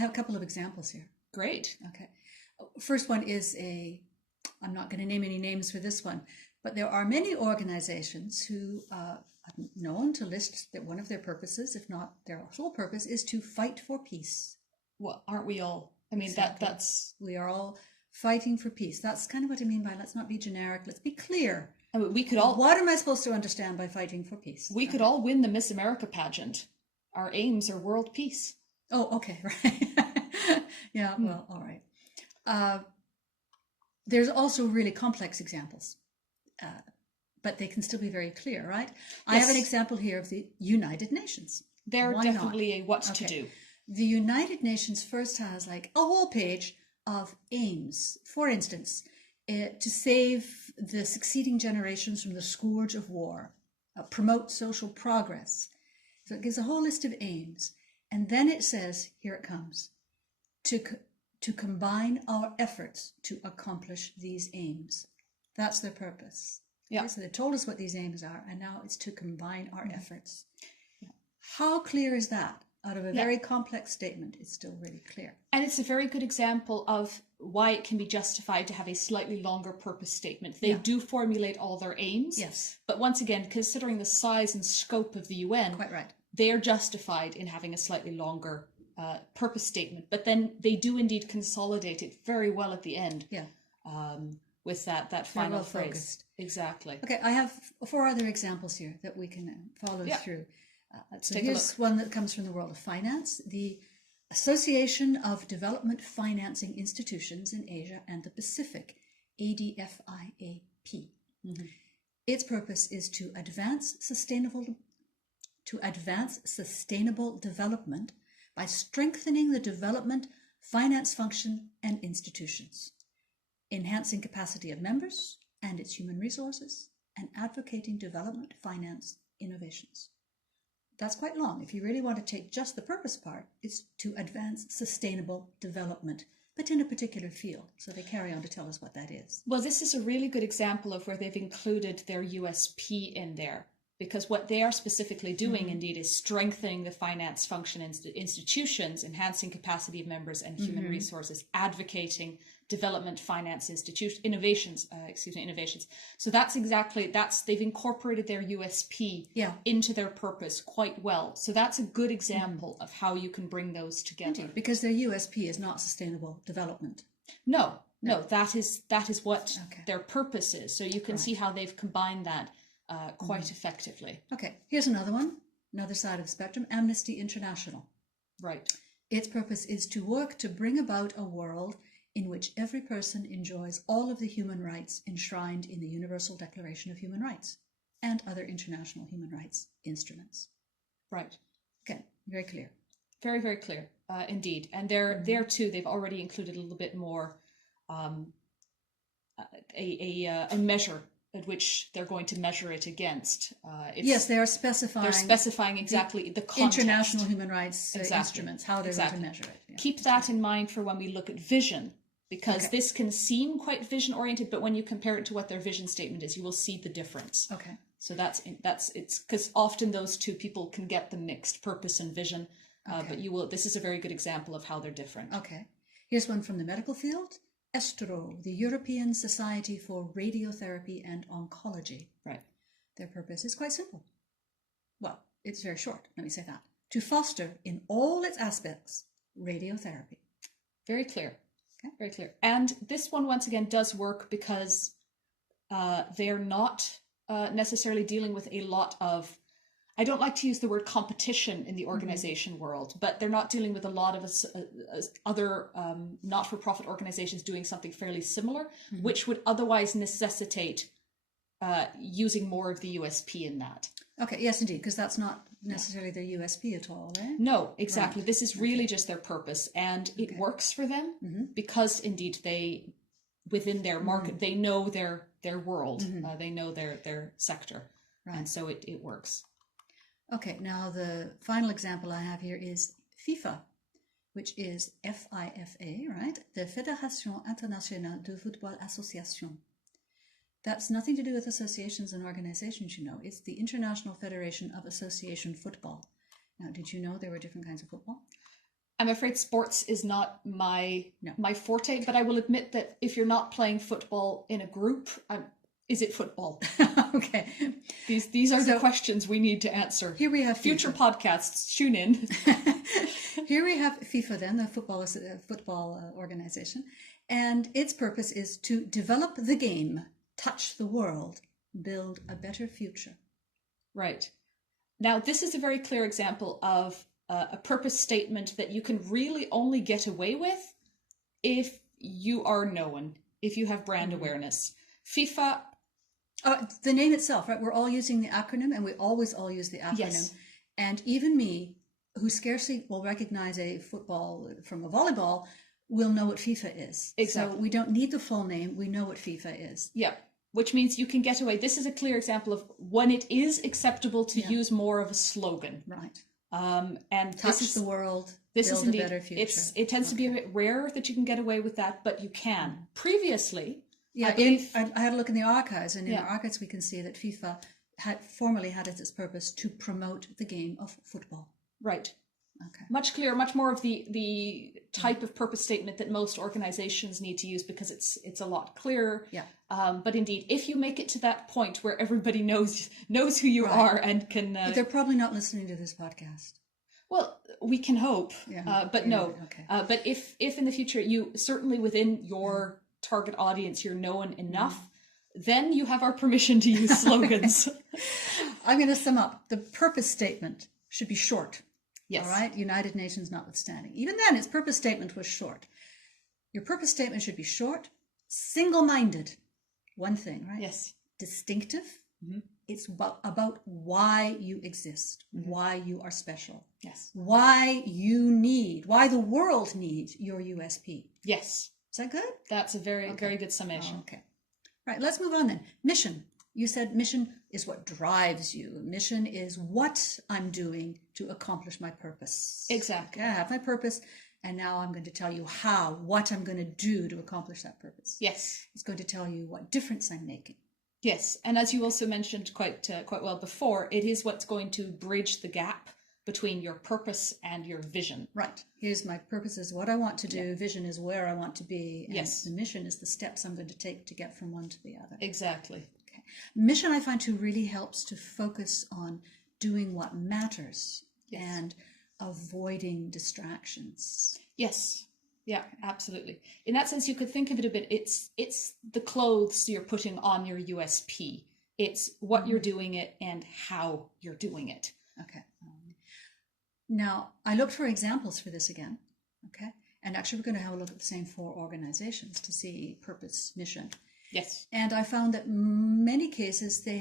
have a couple of examples here. Great. Okay. First one is I'm not going to name any names for this one, but there are many organizations who are known to list that one of their purposes, if not their sole purpose, is to fight for peace. Well, aren't we all? I mean, Exactly. that's... We are all fighting for peace. That's kind of what I mean by let's not be generic. Let's be clear. I mean, we could all... What am I supposed to understand by fighting for peace? We could all win the Miss America pageant. Our aims are world peace. Oh, okay, right. Yeah, well, all right. There's also really complex examples, but they can still be very clear, right? Yes. I have an example here of the United Nations. They're definitely a what to do. The United Nations first has like a whole page of aims. For instance, to save the succeeding generations from the scourge of war, promote social progress. So it gives a whole list of aims. And then it says, here it comes, to combine our efforts to accomplish these aims. That's their purpose. Yeah. Okay, so they told us what these aims are, and now it's to combine our efforts. Yeah. How clear is that? Out of a very complex statement, it's still really clear. And it's a very good example of why it can be justified to have a slightly longer purpose statement. They do formulate all their aims. Yes. But once again, considering the size and scope of the UN, quite right, they are justified in having a slightly longer purpose statement. But then they do indeed consolidate it very well at the end. Yeah. With that final phrase. Focused. Exactly. Okay, I have 4 other examples here that we can follow through. So take here's one that comes from the world of finance. The Association of Development Financing Institutions in Asia and the Pacific, ADFIAP. Mm-hmm. Its purpose is to advance sustainable development by strengthening the development finance function and institutions, enhancing capacity of members and its human resources, and advocating development finance innovations. That's quite long. If you really want to take just the purpose part, it's to advance sustainable development, but in a particular field. So they carry on to tell us what that is. Well, this is a really good example of where they've included their USP in there, because what they are specifically doing indeed is strengthening the finance function institutions, enhancing capacity of members and human resources, advocating development finance innovations. So they've incorporated their USP into their purpose quite well. So that's a good example of how you can bring those together. Indeed, because their USP is not sustainable development. No, that is what their purpose is. So you can see how they've combined that quite effectively. Okay, here's another one, another side of the spectrum, Amnesty International. Right. Its purpose is to work to bring about a world in which every person enjoys all of the human rights enshrined in the Universal Declaration of Human Rights and other international human rights instruments. Right. Okay, very clear. Very, very clear, indeed. And there too, they've already included a little bit more a measure at which they're going to measure it against. Yes, they are specifying. They're specifying exactly the context. International human rights instruments, how they're going to measure it. Yeah. Keep that in mind for when we look at vision, because this can seem quite vision oriented, but when you compare it to what their vision statement is, you will see the difference. Okay. So it's because often those two people can get them mixed, purpose and vision. But this is a very good example of how they're different. Okay. Here's one from the medical field. ESTRO, the European Society for Radiotherapy and Oncology. Right. Their purpose is quite simple. Well, it's very short, let me say that. To foster in all its aspects radiotherapy. Very clear. Okay. Very clear. And this one, once again, does work because they're not necessarily dealing with a lot of, I don't like to use the word competition in the organization world, but they're not dealing with a lot of other not-for-profit organizations doing something fairly similar, which would otherwise necessitate using more of the USP in that. Okay, yes, indeed, because that's not necessarily their USP at all, eh? No, exactly. Right. This is really just their purpose, and it works for them because indeed they, within their market, they know their world, they know their sector, and so it works. Okay, now the final example I have here is FIFA, which is FIFA, right? The Fédération Internationale de Football Association. That's nothing to do with associations and organizations, you know. It's the International Federation of Association Football. Now, did you know there were different kinds of football? I'm afraid sports is not my No. my forte, but I will admit that if you're not playing football in a group, is it football? Okay. These are the questions we need to answer. Here we have future FIFA. podcasts. Tune in. Here we have FIFA, then the football organization, and its purpose is to develop the game, touch the world, build a better future. Right. Now, this is a very clear example of a purpose statement that you can really only get away with if you are known, if you have brand awareness. FIFA. The name itself, right? We're all using the acronym, and we always all use the acronym. Yes. And even me, who scarcely will recognize a football from a volleyball, will know what FIFA is. Exactly. So we don't need the full name. We know what FIFA is. Yeah. Which means you can get away. This is a clear example of when it is acceptable to use more of a slogan. Right. And touch the world, this build is indeed, a better future. It tends to be a bit rare that you can get away with that, but you can. Previously, yeah, I had a look in the archives, and in the archives we can see that FIFA formerly had as its purpose to promote the game of football. Right. Okay. Much clearer, much more of the type of purpose statement that most organizations need to use, because it's a lot clearer. Yeah. But indeed, if you make it to that point where everybody knows who you are and can, they're probably not listening to this podcast. Well, we can hope. Yeah. But no. Okay. But if in the future you certainly within your target audience you're known enough, then you have our permission to use slogans. I'm going to sum up. The purpose statement should be short. Yes. All right. United Nations notwithstanding. Even then, its purpose statement was short. Your purpose statement should be short, single-minded. One thing, right? Yes. Distinctive. Mm-hmm. It's about why you exist, why you are special. Yes. Why the world needs your USP. Yes. Is that good? That's a very good summation. Okay. Right. Let's move on then. Mission. You said mission is what drives you. Mission is what I'm doing to accomplish my purpose. Exactly. Okay, I have my purpose, and now I'm going to tell you what I'm going to do to accomplish that purpose. Yes. It's going to tell you what difference I'm making. Yes, and as you also mentioned quite well before, it is what's going to bridge the gap between your purpose and your vision. Right. Here's my purpose is what I want to do. Yeah. Vision is where I want to be. And yes. The mission is the steps I'm going to take to get from one to the other. Exactly. Okay. Mission, I find, too, really helps to focus on doing what matters and avoiding distractions. Yes. Yeah, absolutely. In that sense, you could think of it a bit. It's the clothes you're putting on your USP. It's what you're doing it and how you're doing it. Okay. Now, I looked for examples for this again. Okay. And actually, we're going to have a look at the same 4 organizations to see purpose, mission. Yes. And I found that in many cases, they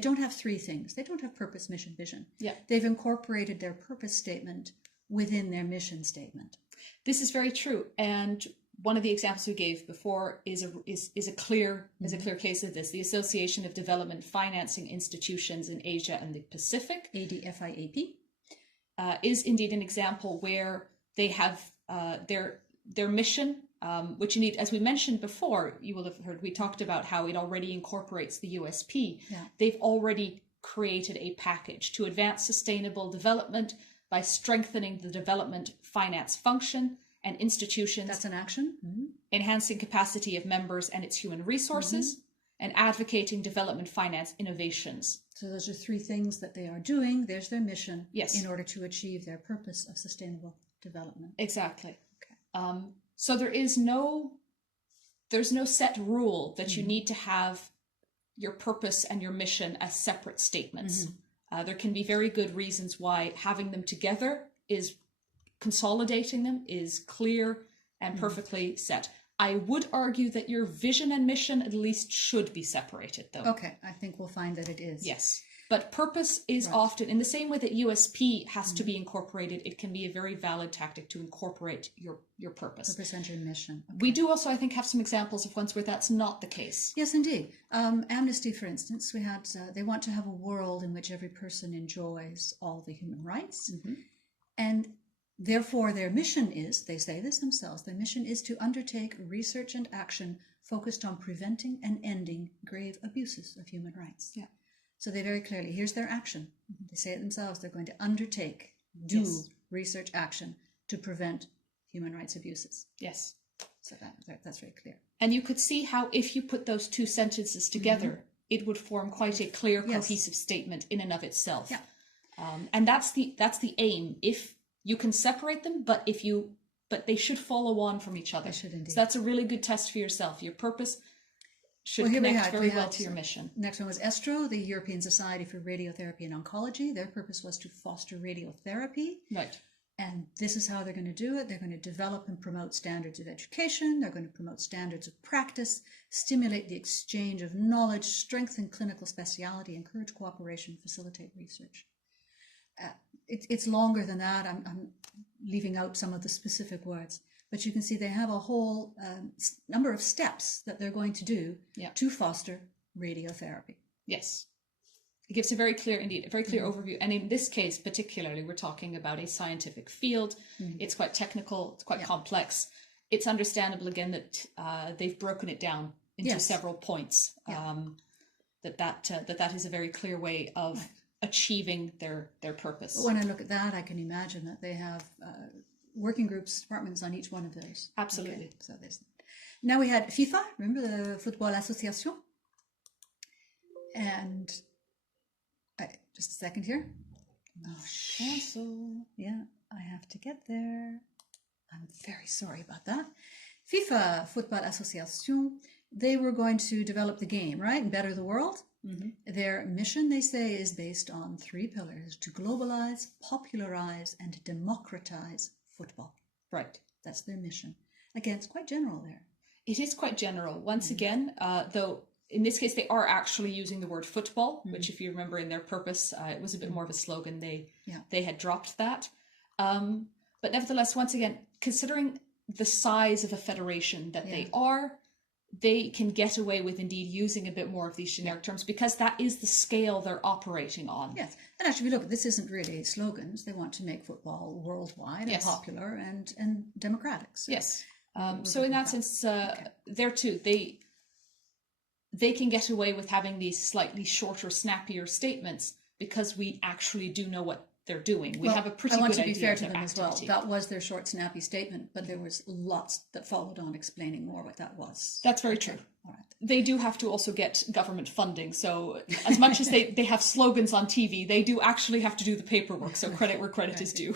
don't have 3 things. They don't have purpose, mission, vision. Yeah. They've incorporated their purpose statement within their mission statement. This is very true, and one of the examples we gave before is a clear case of this. The Association of Development Financing Institutions in Asia and the Pacific, ADFIAP, is indeed an example where they have their mission, which indeed, as we mentioned before, you will have heard we talked about how it already incorporates the USP. Yeah. They've already created a package to advance sustainable development by strengthening the development finance function and institutions. That's an action. Mm-hmm. Enhancing capacity of members and its human resources, and advocating development finance innovations. So those are 3 things that they are doing. There's their mission. Yes. In order to achieve their purpose of sustainable development. Exactly. Okay. So there's no set rule that you need to have your purpose and your mission as separate statements. There can be very good reasons why having them together is consolidating them is clear and perfectly set. I would argue that your vision and mission at least should be separated, though. Okay, I think we'll find that it is. Yes. But purpose is often, in the same way that USP has to be incorporated, it can be a very valid tactic to incorporate your purpose. Purpose and your mission. Okay. We do also, I think, have some examples of ones where that's not the case. Yes, indeed. Amnesty, for instance, we had, they want to have a world in which every person enjoys all the human rights. And therefore, their mission is, they say this themselves, their mission is to undertake research and action focused on preventing and ending grave abuses of human rights. Yeah. So they very clearly, here's their action. They say it themselves, they're going to undertake, do research action to prevent human rights abuses. Yes. So that's very clear. And you could see how if you put those two sentences together, it would form quite a clear, cohesive statement in and of itself. Yeah. And that's the aim. If you can separate them, but they should follow on from each other. They should indeed. So that's a really good test for yourself. Your purpose should connect very well to your mission. Next one was ESTRO, the European Society for Radiotherapy and Oncology. Their purpose was to foster radiotherapy. Right. And this is how they're going to do it. They're going to develop and promote standards of education. They're going to promote standards of practice, stimulate the exchange of knowledge, strengthen clinical speciality, encourage cooperation, facilitate research. It's longer than that. I'm leaving out some of the specific words. But you can see they have a whole number of steps that they're going to do to foster radiotherapy. Yes. It gives a very clear overview. And in this case, particularly, we're talking about a scientific field. It's quite technical. It's quite complex. It's understandable, again, that they've broken it down into several points. That is a very clear way of achieving their purpose. But when I look at that, I can imagine that they have working groups, departments on each one of those. Absolutely. Okay, so there's. Now we had FIFA, remember the Football Association? And just a second here. Yeah, I have to get there. I'm very sorry about that. FIFA, Football Association, they were going to develop the game, right? And better the world. Their mission, they say, is based on 3 pillars: to globalize, popularize, and democratize football. Right. That's their mission. Again, it's quite general there. It is quite general. Once again, though, in this case, they are actually using the word football, which, if you remember, in their purpose, it was a bit more of a slogan. They had dropped that. But nevertheless, once again, considering the size of a federation that they can get away with indeed using a bit more of these generic terms, because that is the scale they're operating on. Yes. And actually, look, this isn't really slogans. They want to make football worldwide and popular and democratic. So yes. So in that sense, there too, they can get away with having these slightly shorter, snappier statements because we actually do know what they're doing. We have a pretty good idea. I want to be fair to them as well. That was their short, snappy statement, but there was lots that followed on explaining more what that was. That's very true. All right. They do have to also get government funding. So as much as they have slogans on TV, they do actually have to do the paperwork. So credit where credit is due.